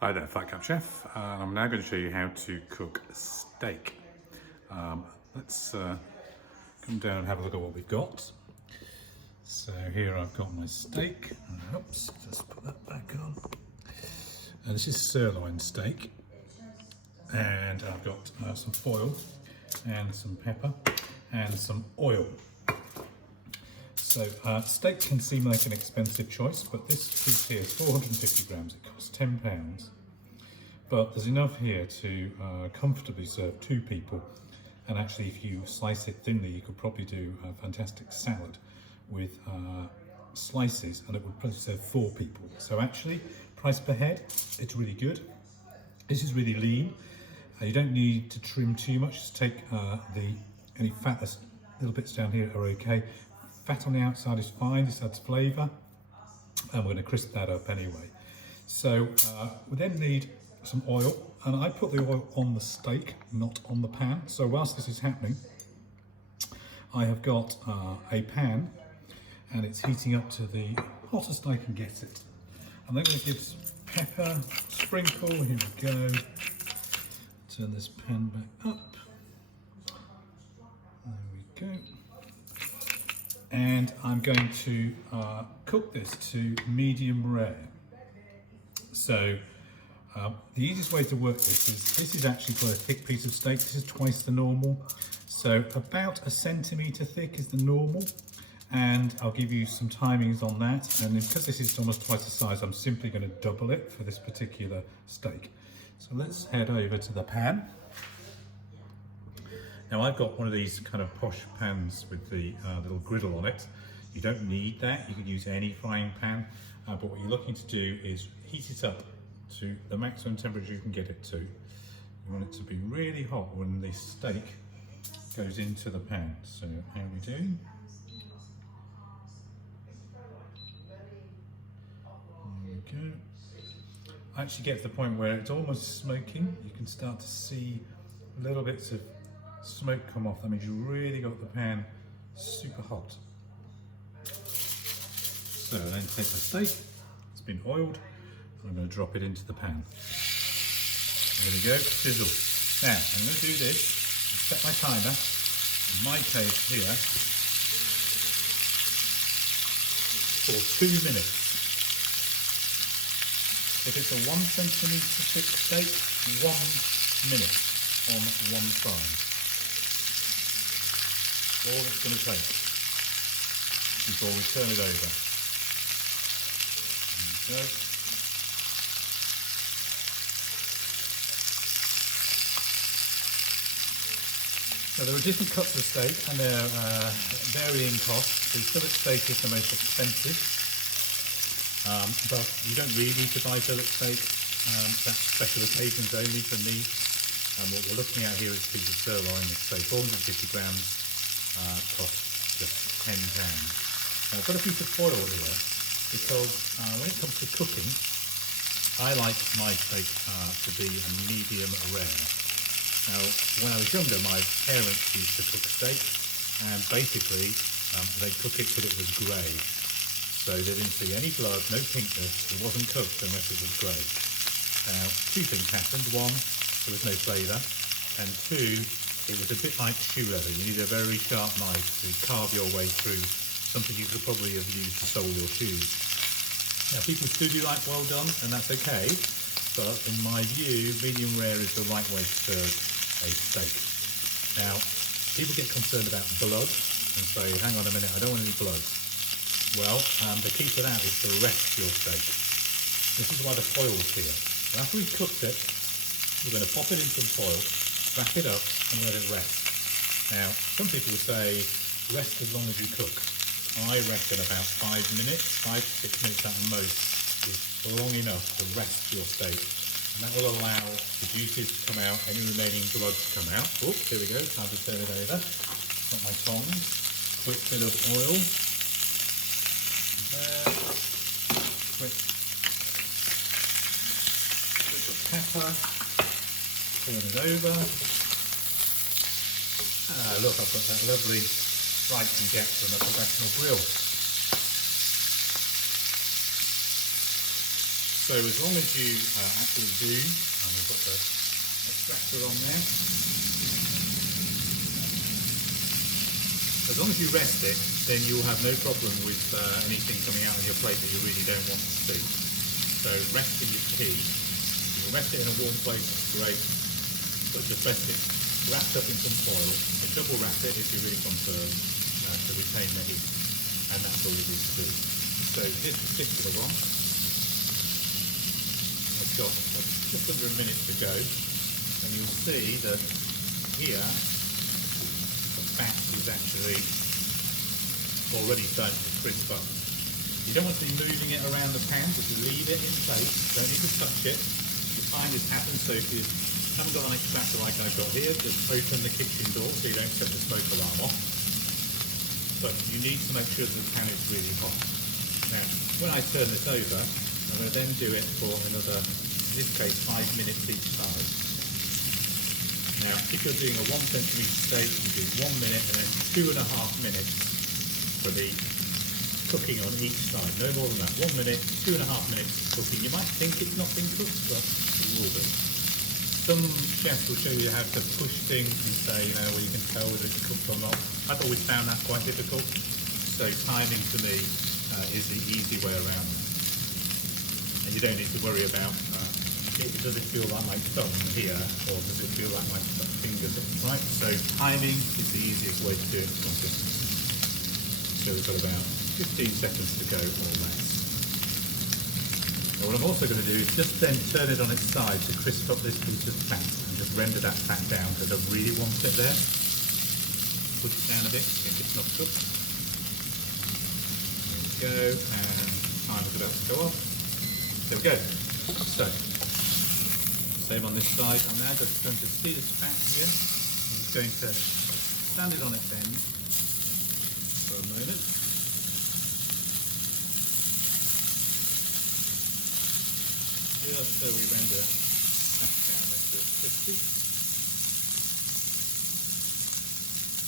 Hi there, Fat Cap Chef. I'm now going to show you how to cook steak. Let's come down and have a look at what we've got. So here I've got my steak. Oops, just put that back on. And this is sirloin steak. And I've got some foil and some pepper and some oil. So steak can seem like an expensive choice, but this piece here is 450 grams. It costs £10. But there's enough here to comfortably serve two people. And actually, if you slice it thinly, you could probably do a fantastic salad with slices, and it would probably serve four people. So actually, price per head, it's really good. This is really lean. You don't need to trim too much. Just take any fat, little bits down here are okay. Fat on the outside is fine, this adds flavour. And we're going to crisp that up anyway. So we then need some oil, and I put the oil on the steak, not on the pan. So whilst this is happening, I have got a pan, and it's heating up to the hottest I can get it. I'm then going to give some pepper, sprinkle, here we go. Turn this pan back up. There we go. And I'm going to cook this to medium rare. So the easiest way to work this is actually for a thick piece of steak. This is twice the normal. So about 1 centimetre thick is the normal. And I'll give you some timings on that. And because this is almost twice the size, I'm simply going to double it for this particular steak. So let's head over to the pan. Now I've got one of these kind of posh pans with the little griddle on it. You don't need that, you can use any frying pan, but what you're looking to do is heat it up to the maximum temperature you can get it to. You want it to be really hot when the steak goes into the pan. So how are we doing? There we go. Actually get to the point where it's almost smoking. You can start to see little bits of smoke come off. That means you really got the pan super hot. So then take the steak, it's been oiled, and I'm going to drop it into the pan. There we go, sizzle. Now I'm going to do this, set my timer, in my case here, for 2 minutes. If it's a 1 centimetre thick steak, 1 minute on one side. All it's going to take before we turn it over. There we go. So there are different cuts of steak, and they're varying costs. The fillet steak is the most expensive, but you don't really need to buy fillet steak. That's special occasions only for me. What we're looking at here is a piece of sirloin, say 450 grams, costs just £10. Now I've got a piece of foil here because when it comes to cooking, I like my steak to be a medium rare. Now when I was younger, my parents used to cook steak, and basically they cook it till it was grey. So they didn't see any blood, no pinkness, it wasn't cooked unless it was grey. Now two things happened. One, there was no flavour, and two, it was a bit like shoe leather. You need a very sharp knife to carve your way through something you could probably have used to sole your shoes. Now people still do like well done, and that's okay, but in my view, medium rare is the right way to serve a steak. Now, people get concerned about blood and say, hang on a minute, I don't want any blood. Well, the key to that is to rest your steak. This is why the foil's here. So after we've cooked it, we're going to pop it into the foil, wrap it up and let it rest. Now, some people will say, rest as long as you cook. I reckon about 5 minutes, 5 to 6 minutes at most, is long enough to rest your steak. And that will allow the juices to come out, any remaining blood to come out. Oops, here we go, time to turn it over. Got my tongs, quick bit of oil. There, quick bit of pepper. Turn it over. Look, I've got that lovely stripe you get from a professional grill. So as long as you actually do, and we've got the extractor on there, as long as you rest it, then you'll have no problem with anything coming out on your plate that you really don't want to see. So resting is key. You can rest it in a warm place, that's great, but just rest it wrapped up in some foil. So double wrap it if you really prefer to retain the heat, and that's all you need to do. So this particular one has got just under a minute to go, and you'll see that here fat is actually already starting to crisp up. You don't want to be moving it around the pan, just leave it in place, don't need to touch it. You find this happens, so if you haven't got an extractor like I've got here, just open the kitchen door so you don't set the smoke alarm off. But you need to make sure that the pan is really hot. Now, when I turn this over, I'm going to then do it for another, in this case, 5 minutes each side. Now, if you're doing a 1 centimetre steak, you do 1 minute and then 2.5 minutes for the cooking on each side. No more than that. 1 minute, 2.5 minutes cooking. You might think it's not been cooked, but it will be. Some chefs will show you how to push things and say, well, you can tell whether it's cooked or not. I've always found that quite difficult. So timing to me is the easy way around that. And you don't need to worry about does it feel like my thumb here, or does it feel like my fingers, right? So timing is the easiest way to do it for consistency. So we've got about 15 seconds to go or less. Now what I'm also going to do is just then turn it on its side to crisp up this piece of fat and just render that fat down because I really want it there. Push it down a bit if it's not cooked. There we go, and timer's about to go off. There we go. So, same on this side. I'm now just going to see this fat here. I'm just going to stand it on its end for a moment. Just so we render that down to 60.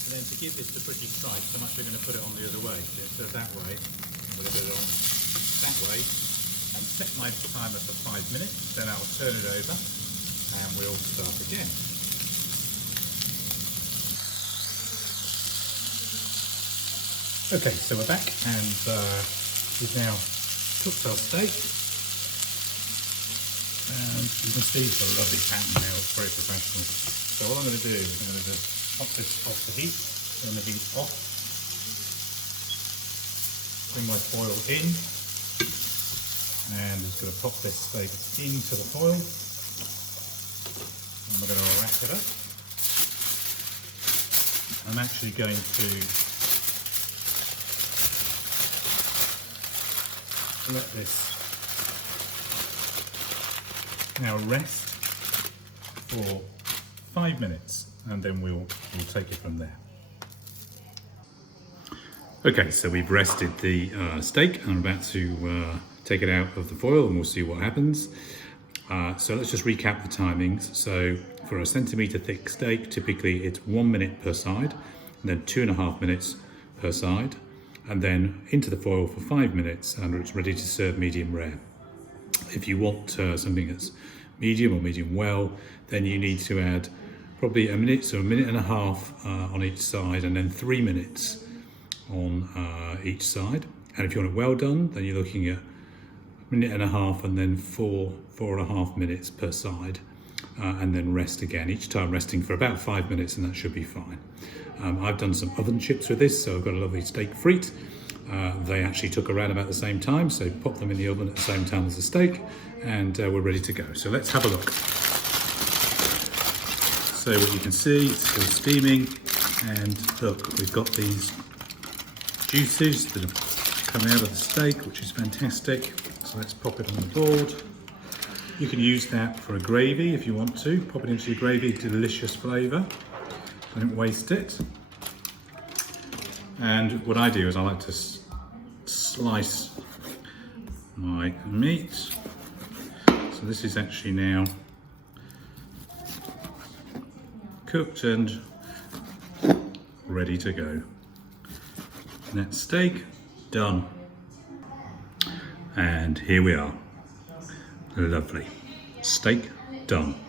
And then to give this a pretty strike, I'm actually going to put it on the other way. So instead of that way, I'm going to put it on that way and set my timer for 5 minutes. Then I'll turn it over and we'll start again. Okay, so we're back and we've now cooked our steak. And you can see it's got a lovely pattern now, it's very professional. So what I'm going to do is I'm going to just pop this off the heat, turn the heat off, bring my foil in, and just going to pop this steak into the foil. And we're going to wrap it up. I'm actually going to let this now rest for 5 minutes and then we'll take it from there. Okay, so we've rested the steak and I'm about to take it out of the foil and we'll see what happens. So let's just recap the timings. So for a centimetre thick steak, typically it's 1 minute per side, and then 2.5 minutes per side, and then into the foil for 5 minutes, and it's ready to serve medium rare. If you want something that's medium or medium well, then you need to add probably a minute, so 1.5 minutes on each side, and then 3 minutes on each side. And if you want it well done, then you're looking at 1.5 minutes and then 4.5 minutes per side, and then rest again, each time resting for about 5 minutes, and that should be fine. I've done some oven chips with this, so I've got a lovely steak frite. They actually took around about the same time, so pop them in the oven at the same time as the steak, and we're ready to go. So let's have a look. So what you can see, it's still steaming, and look, we've got these juices that are coming out of the steak, which is fantastic. So let's pop it on the board. You can use that for a gravy if you want to. Pop it into your gravy, delicious flavour. Don't waste it. And what I do is I like to slice my meat. So this is actually now cooked and ready to go. And that's steak done. And here we are. Lovely. Steak done.